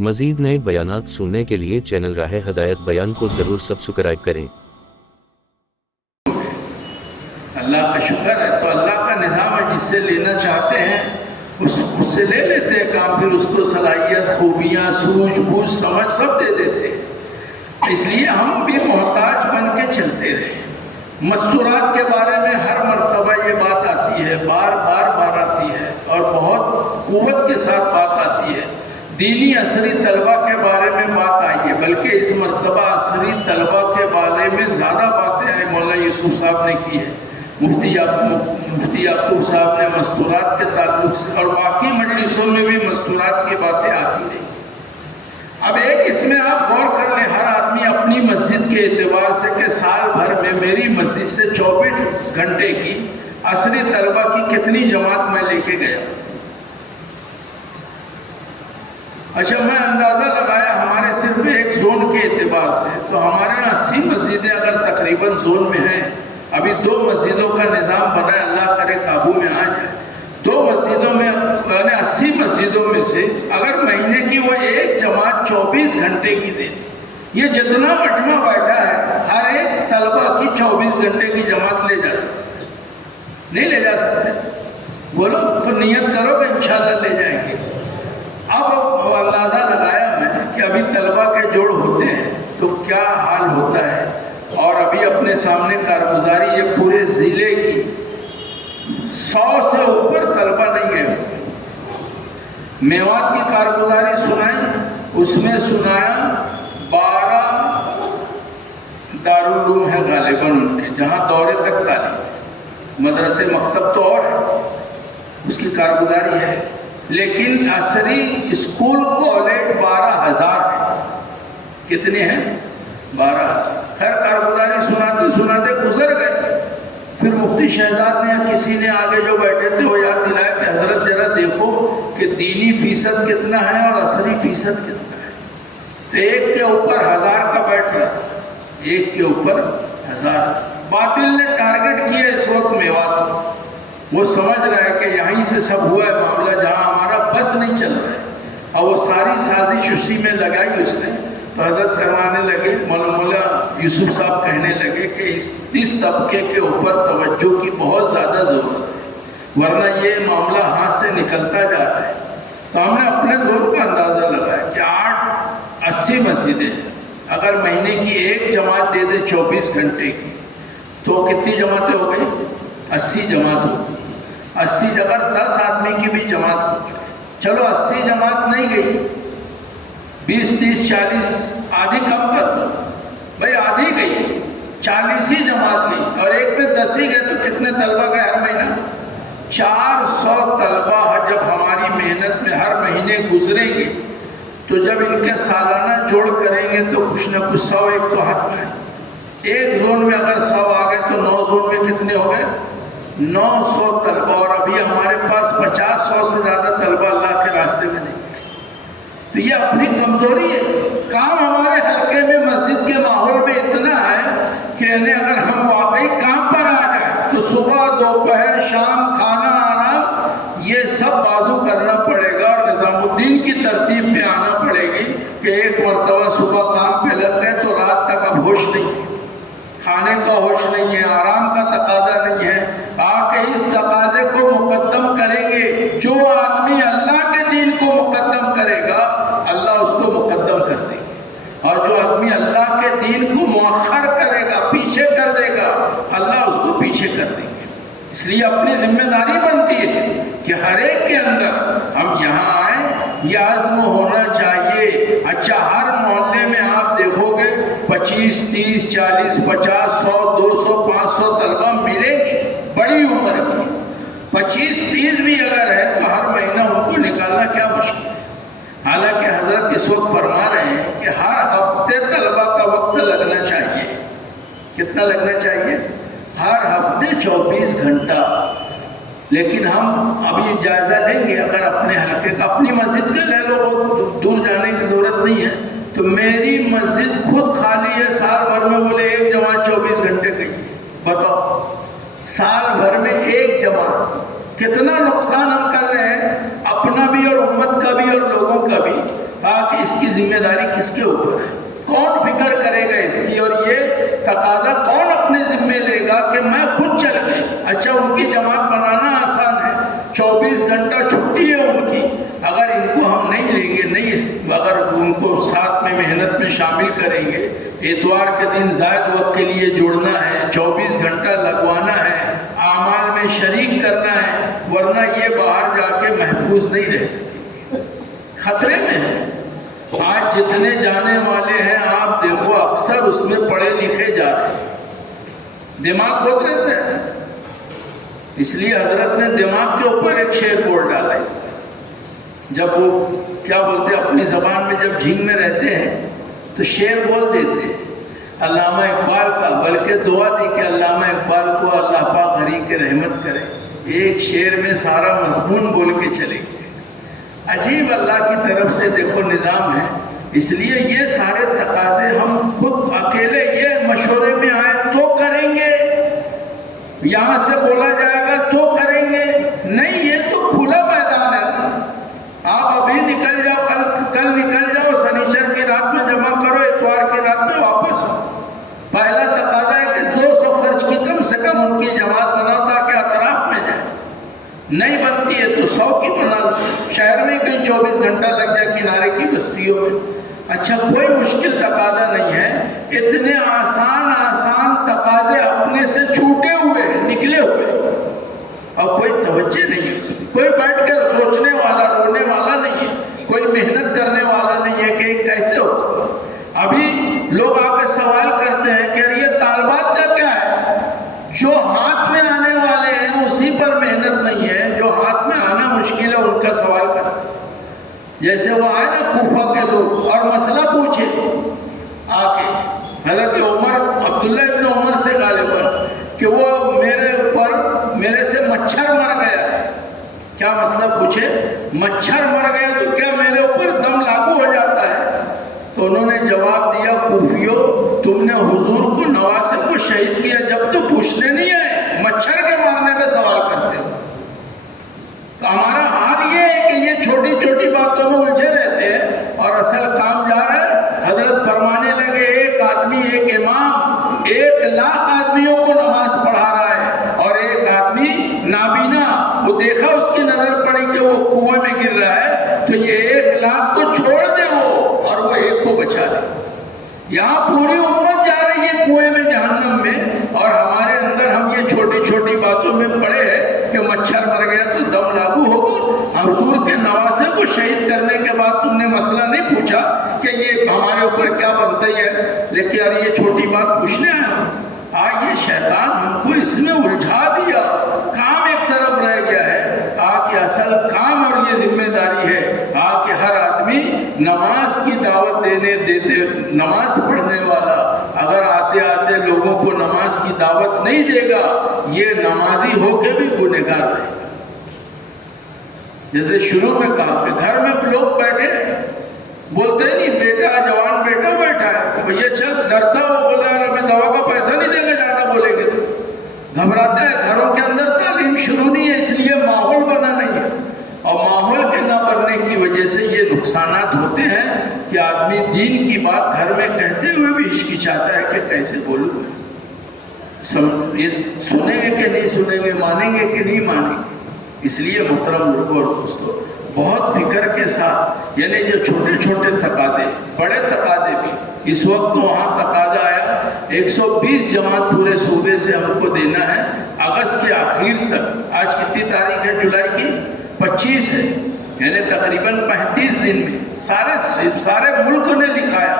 مزید نئے بیانات سننے کے لیے چینل راہ ہدایت بیان کو ضرور سبسکرائب کریں۔ اللہ کا شکر ہے، تو اللہ کا نظام ہے، جس سے لینا چاہتے ہیں اس سے لے لیتے ہیں کام، پھر اس کو صلاحیت، خوبیاں، سوجھ بوجھ، سمجھ سب دے دیتے ہیں۔ اس لیے ہم بھی محتاج بن کے چلتے رہے۔ مستورات کے بارے میں ہر مرتبہ یہ بات آتی ہے، بار بار آتی ہے، اور بہت قوت کے ساتھ بات آتی ہے۔ دینی عصری طلبہ کے بارے میں بات آئی ہے، بلکہ اس مرتبہ عصری طلبہ کے بارے میں زیادہ باتیں ہیں مولانا یوسف صاحب نے کی ہے، مفتی یعقوب صاحب نے مستورات کے تعلق سے، اور باقی مجلسوں میں بھی مستورات کی باتیں آتی رہی۔ اب ایک اس میں آپ غور کر لیں، ہر آدمی اپنی مسجد کے اعتبار سے کہ سال بھر میں میری مسجد سے 24 گھنٹے کی عصری طلبہ کی کتنی جماعت میں لے کے گیا۔ اچھا، میں اندازہ لگایا ہمارے صرف ایک زون کے اعتبار سے، تو ہمارے 80 مسجدیں اگر تقریباً زون میں ہیں، ابھی 2 مسجدوں کا نظام بنا ہے، اللہ کرے قابو میں آ جائے، 2 مسجدوں میں یعنی 80 مسجدوں میں سے اگر مہینے کی وہ ایک جماعت 24 گھنٹے کی دے، یہ جتنا مجمع بیٹھا ہے ہر ایک طلبہ کی 24 گھنٹے کی جماعت لے جا سکتے، نہیں لے جا سکتے؟ بولو تو نیت کرو کہ انشاءاللہ لے جائیں گے۔ اب اندازہ لگایا میں کہ ابھی طلبہ کے جوڑ ہوتے ہیں تو کیا حال ہوتا ہے، اور ابھی اپنے سامنے کارگزاری یہ پورے ضلع کی 100 سے اوپر طلبہ نہیں گئے۔ میوات کی کارگزاری سنائیں، اس میں سنایا 12 دارالعلوم ہے غالباً ان کے، جہاں دورے تک تعلیم، مدرسے مکتب تو اور ہے، اس کی کارگزاری ہے، لیکن عصری اسکول کالج 12,000 ہیں۔ کتنے ہیں؟ 12,000۔ خیر کارگزاری سناتے گزر گئے، پھر مفتی شہزاد نے کسی نے آگے جو بیٹھے تھے وہ یاد دلایا کہ حضرت ذرا دیکھو کہ دینی فیصد کتنا ہے اور عصری فیصد کتنا ہے، تو 1 کے اوپر 1000 کا بیٹھ رہا تھا، 1 کے اوپر 1000۔ باطل نے ٹارگٹ کیا اس وقت میوات کو، وہ سمجھ رہا ہے کہ یہیں سے سب ہوا ہے معاملہ، جہاں ہمارا بس نہیں چل رہا ہے، اور وہ ساری سازش اسی میں لگائی اس نے۔ تو حضرت کروانے لگے، مولانا یوسف صاحب کہنے لگے کہ اس طبقے کے اوپر توجہ کی بہت زیادہ ضرورت ہے، ورنہ یہ معاملہ ہاتھ سے نکلتا جا رہا ہے۔ تو ہم نے اپنے دور کا اندازہ لگایا کہ 80 مسجدیں اگر مہینے کی ایک جماعت دے دے 24 گھنٹے کی، تو کتنی جماعتیں ہو گئی؟ 80 جماعت ہو گئی۔ 80 اگر 10 آدمی کی بھی جماعت ہو گئی، چلو 80 جماعت نہیں گئی، 20 30 40 آدھی کم کر دو بھائی، آدھی گئی، 40 ہی جماعت گئی، اور ایک پہ 10 ہی گئے، تو کتنے طلبہ گئے ہر مہینہ؟ 400 طلبہ جب ہماری محنت میں ہر مہینے گزریں گے، تو جب ان کے سالانہ جوڑ کریں گے تو کچھ نہ کچھ 100 ایک تو ہاتھ میں ہے۔ ایک زون میں اگر 100 آ گئے تو 9 زون میں کتنے ہو گئے؟ 900 طلبہ، اور ابھی ہمارے پاس 50-100 سے زیادہ طلبہ اللہ کے راستے میں نہیں۔ تو یہ اپنی کمزوری ہے، کام ہمارے حلقے میں مسجد کے ماحول میں اتنا ہے کہ اگر ہم واقعی کام پر آ جائیں تو صبح دوپہر شام کھانا آنا یہ سب بازو کرنا پڑے گا، اور نظام الدین کی ترتیب پہ آنا پڑے گی کہ ایک مرتبہ صبح کام پہ لگ گئے تو رات تک اب ہوش نہیں ہے، کھانے کا ہوش نہیں ہے، آرام کا تقاضا نہیں ہے۔ آ کے اس تقاضے کو مقدم کریں گے، جو آدمی اللہ کے دین کو مقدم کرے گا اللہ اس کو مقدم کر دے گا، اور جو آدمی اللہ کے دین کو مؤخر کرے گا، پیچھے کر دے گا، اللہ اس کو پیچھے کر دے گا۔ اس لیے اپنی ذمہ داری بنتی ہے کہ ہر ایک کے اندر ہم یہاں آئیں، یہ عزم ہونا چاہیے۔ اچھا، ہر محلے میں آپ دیکھو گے 25 30 40 50 100 200 500 طلبہ ملیں گے بڑی عمر کی، 25 30 بھی اگر ہے تو ہر مہینہ ان کو نکالنا کیا مشکل ہے۔ حالانکہ حضرت اس وقت فرما رہے ہیں کہ ہر ہفتے طلبہ کا وقت لگنا چاہیے۔ کتنا لگنا چاہیے؟ ہر ہفتے 24 گھنٹہ۔ لیکن ہم ابھی جائزہ لیں گے، اگر اپنے حلقے کا، اپنی مسجد کا لے لو، بہت دور جانے کی ضرورت نہیں ہے، تو میری مسجد خود خالی ہے، سال بھر میں بولے ایک جماعت 24 گھنٹے گئی، بتاؤ سال بھر میں ایک جماعت، کتنا نقصان ہم کر رہے ہیں، اپنا بھی اور امت کا بھی اور لوگوں کا بھی۔ کہا کہ اس کی ذمہ داری کس کے اوپر ہے؟ کون فکر کرے گا اس کی؟ اور یہ تقاضا کون اپنے ذمے لے گا کہ میں خود چل گئی؟ اچھا ان کی جماعت بنانا آسان ہے، 24 گھنٹہ چھٹی ہے ان کی، اگر ان کو ہم نہیں لیں گے، نہیں اگر ان کو ساتھ میں محنت میں شامل کریں گے، اتوار کے دن زائد وقت کے لیے جوڑنا ہے، 24 گھنٹہ لگوانا ہے، اعمال میں شریک کرنا ہے، ورنہ یہ باہر جا کے محفوظ نہیں رہ سکتے، خطرے میں ہے۔ آج جتنے جانے والے ہیں آپ دیکھو اکثر اس میں پڑھے لکھے جا رہے ہیں، دماغ بہت رہتا ہے، اس لیے حضرت نے دماغ کے اوپر ایک شعر بول ڈالا اس میں، جب وہ کیا بولتے ہیں اپنی زبان میں جب جھینگ میں رہتے ہیں تو شعر بول دیتے ہیں علامہ اقبال کا، بلکہ دعا دی کہ علامہ اقبال کو اللہ پاک ہری کے رحمت کرے، ایک شعر میں سارا مضمون بول کے چلے گئے۔ عجیب اللہ کی طرف سے دیکھو نظام ہے، اس لیے یہ سارے تقاضے ہم خود اکیلے یہ مشورے میں آئے تو کریں گے، یہاں سے بولا جائے گا تو کریں گے، نہیں، یہ تو کھلا میدان ہے نا۔ آپ ابھی نکل جاؤ، کل نکل جاؤ، سنیچر کی رات میں جمع کرو، اتوار کی رات میں واپس آؤ۔ پہلا تقاضا ہے کہ 200 خرچ کی کم سے کم ان کی جماعت بناؤ تاکہ اطراف میں جائے، نہیں بنتی ہے تو 100 کی بنا لو، شہر میں کہیں 24 گھنٹہ لگ جائے کنارے کی بستیوں میں۔ اچھا کوئی مشکل تقاضا نہیں ہے، اتنے آسان تقاضے اپنے سے چھوٹے ہوئے نکلے ہوئے اور کوئی توجہ نہیں ہے اس میں، کوئی بیٹھ کر سوچنے والا رونے والا نہیں ہے، کوئی محنت کرنے والا نہیں ہے کہ کیسے ہوگا۔ ابھی لوگ آ کے سوال کرتے ہیں کہ یہ طالبات کا کیا ہے؟ جو ہاتھ میں آنے والے ہیں اسی پر محنت نہیں ہے، جو ہاتھ میں آنا مشکل ہے ان کا سوال کرتے ہیں۔ جیسے وہ آئے نا کوفہ کے لوگ اور مسئلہ پوچھے آ کے حضرت عمر، عبداللہ ابن عمر سے غالباً کہ وہ میرے سے مچھر مر گیا، کیا مسئلہ پوچھے؟ مچھر مر گیا تو کیا میرے اوپر دم لاگو ہو جاتا ہے؟ تو انہوں نے جواب دیا کوفیو تم نے حضور کو نواسے کو شہید کیا جب تو پوچھنے نہیں آئے، مچھر کے مارنے پہ سوال کرتے ہو۔ تو ہمارا حال یہ ہے کہ یہ چھوٹی چھوٹی باتوں میں الجھے رہتے ہیں اور اصل کام جا رہا ہے۔ حضرت فرمانے لگے ایک آدمی، ایک امام 1,00,000 آدمیوں کو نماز پڑھا رہا ہے اور ایک آدمی نابینا، وہ دیکھا اس کی نظر پڑی کہ وہ کنویں میں گر رہا ہے تو یہ 1,00,000 کو چھوڑ دے وہ اور وہ ایک کو بچا دے۔ یہاں پوری امت جا رہی ہے کنویں میں جہنم میں، اور ہمارے اندر ہم یہ چھوٹی چھوٹی باتوں میں پڑے ہیں کہ مچھر مر گیا تو دم لاگو ہوگا۔ حضور کے نواسے کو شہید کرنے کے بعد تم نے مسئلہ نہیں پوچھا کہ یہ ہمارے اوپر کیا بنتا ہے، لیکن یار یہ چھوٹی بات پوچھنے آیا۔ آج یہ شیطان ہم کو اس میں الجھا دیا، کام ایک طرف رہ گیا ہے، آج یہ اصل کام اور یہ ذمہ داری ہے آج کہ ہر آدمی نماز کی دعوت دیتے نماز پڑھنے والا اگر آتے آتے لوگوں کو نماز کی دعوت نہیں دے گا، یہ نمازی ہو کے بھی گنہگار رہے گا۔ جیسے شروع میں کہا کہ گھر میں لوگ بیٹھے بولتے نہیں، بیٹا جوان بیٹا بیٹھا ہے تو بھیا چل، ڈرتا وہ بولا ابھی دوا کا پیسہ نہیں دے گا، زیادہ بولیں گے تو گھبراتا ہے۔ گھروں کے اندر تعلیم شروع نہیں ہے، اس لیے ماحول بنا نہیں ہے، اور ماحول کے نہ بننے کی وجہ سے یہ نقصانات ہوتے ہیں کہ آدمی دین کی بات گھر میں کہتے ہوئے بھی ہچکچاتا ہے کہ کیسے بولوں میں، یہ سنیں گے کہ نہیں سنیں گے، مانیں گے کہ نہیں مانیں گے۔ اس لیے محترم لوگوں اور دوستوں بہت فکر کے ساتھ، یعنی جو چھوٹے چھوٹے تقاضے، بڑے تقاضے بھی، اس وقت تو وہاں تقاضا آیا 120 جماعت پورے صوبے سے ہم کو دینا ہے اگست کے آخر تک۔ آج کتنی تاریخ ہے؟ جولائی کی 25 ہے، یعنی تقریباً 35 دن میں سارے ملک نے لکھایا۔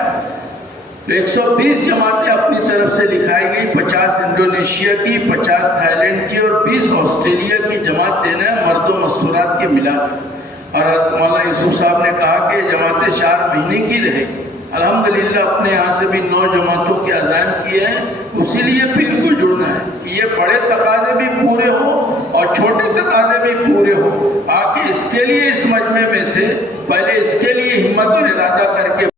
120 جماعتیں اپنی طرف سے لکھائی گئی، 50 انڈونیشیا کی، 50 تھائی لینڈ کی اور 20 آسٹریلیا کی جماعت دینا ہے، مرد و مستورات کے ملا کر۔ اور مولانا یوسف صاحب نے کہا کہ جماعتیں 4 مہینے کی رہے گی۔ الحمدللہ اپنے یہاں سے بھی 9 جماعتوں کے عزائم کیے ہیں، اسی لیے پھر کو جڑنا ہے کہ یہ بڑے تقاضے بھی پورے ہوں اور چھوٹے تقاضے بھی پورے ہوں۔ آکے اس کے لیے اس مجمع میں سے پہلے اس کے لیے ہمت اور ارادہ کر کے